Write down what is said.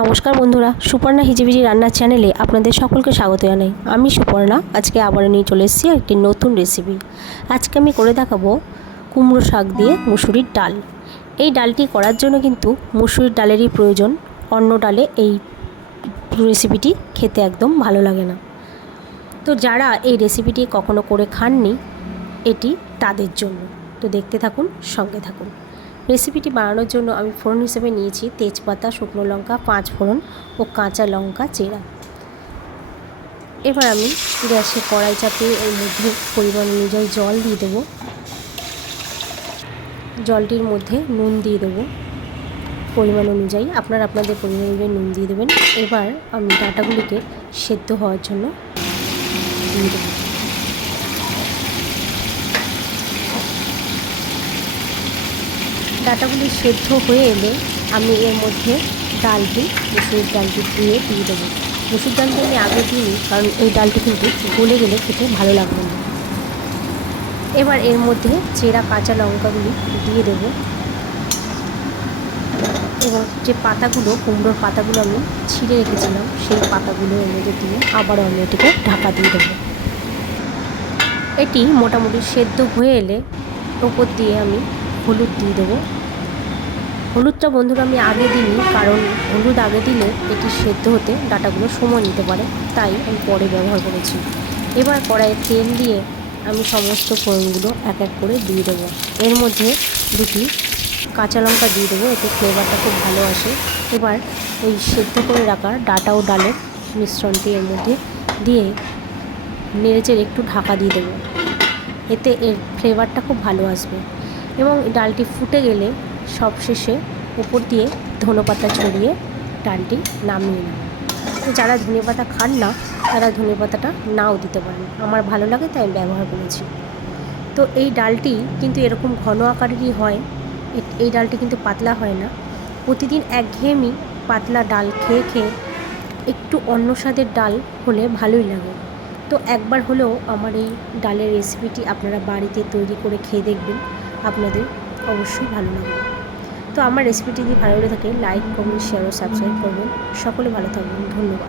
নমস্কার বন্ধুরা, সুপর্ণা হিজিবিজি রান্নার চ্যানেলে আপনাদের সকলকে স্বাগত জানাই। আমি সুপর্ণা আজকে আবারও নিয়ে চলে এসেছি একটি নতুন রেসিপি। আজকে আমি করে দেখাবো কুমড়ো শাক দিয়ে মুসুরির ডাল। এই ডালটি করার জন্য কিন্তু মুসুরির ডালেরই প্রয়োজন, অন্য ডালে এই রেসিপিটি খেতে একদম ভালো লাগে না। তো যারা এই রেসিপিটি কখনো করে খাননি, এটি তাদের জন্য। তো দেখতে থাকুন, সঙ্গে থাকুন। রেসিপিটি বানানোর জন্য আমি ফোড়ন হিসেবে নিয়েছি তেজপাতা, শুকনো লঙ্কা, 5 ফোড়ন ও কাঁচা লঙ্কা চেরা। এবার আমি গ্যাসে কড়াই চাপিয়ে এর মধ্যে পরিমাণ অনুযায়ী জল দিয়ে দেবো। জলটির মধ্যে নুন দিয়ে দেবো পরিমাণ অনুযায়ী, আপনারা আপনাদের পরিমাণ অনুযায়ী নুন দিয়ে দেবেন। এবার আমি ডাঁটাগুলিকে সেদ্ধ হওয়ার জন্য দিয়ে দেবো। ডাঁটাগুলি সেদ্ধ হয়ে এলে আমি এর মধ্যে ডালটি, মুসুরির ডালটি দিয়ে দেবো। মুসুর ডালটি আমি আগে দিইনি, কারণ এই ডালটি কিন্তু গলে গেলে খেতে ভালো লাগবে না। এবার এর মধ্যে চেরা কাঁচা লঙ্কাগুলি দিয়ে দেবো এবং যে পাতাগুলো, কুমড়োর পাতাগুলো আমি ছিঁড়ে রেখেছিলাম, সেই পাতাগুলো এর মধ্যে দিয়ে আবারও আমি এটিকে ঢাকা দিয়ে দেবো। এটি মোটামুটি সেদ্ধ হয়ে এলে ওপর দিয়ে আমি হলুদ দিয়ে দেবো। হলুদটা বন্ধুরা আমি আগে দিইনি, কারণ হলুদ আগে দিলে এটি সেদ্ধ হতে ডাঁটাগুলো সময় নিতে পারে, তাই আমি পরে ব্যবহার করেছি। এবার কড়াইয়ে তেল দিয়ে আমি সমস্ত ফোড়নগুলো এক এক করে দিয়ে দেবো। এর মধ্যে 2টি কাঁচা লঙ্কা দিয়ে দেবো, এতে ফ্লেভারটা খুব ভালো আসে। এবার ওই সেদ্ধ করে রাখা ডাঁটা ও ডালের মিশ্রণটি এর মধ্যে দিয়ে নেড়েচেড়ে একটু ঢাকা দিয়ে দেবো, এতে এর ফ্লেভারটা খুব ভালো আসবে। এবং ডালটি ফুটে গেলে সবশেষে উপর দিয়ে ধনেপাতা ছড়িয়ে ডালটি নামিয়ে নেব। যারা ধনেপাতা খান না, তারা ধনেপাতাটা নাও দিতে পারেন, আমার ভালো লাগে তাই আমি ব্যবহার করেছি। তো এই ডালটি কিন্তু এরকম ঘন আকারেরই হয়, এই ডালটি কিন্তু পাতলা হয় না। প্রতিদিন একঘেয়েমি পাতলা ডাল খেয়ে খেয়ে একটু অন্য স্বাদের ডাল হলে ভালোই লাগে। তো একবার হলেও আমার এই ডালের রেসিপিটি আপনারা বাড়িতে তৈরি করে খেয়ে দেখবেন, আপনাদের অবশ্যই ভালো লাগবে। তো আমার রেসিপিটি যদি ভালো লেগে থাকে, লাইক, কমেন্ট, শেয়ার ও সাবস্ক্রাইব করবেন। সকলে ভালো থাকবেন, ধন্যবাদ।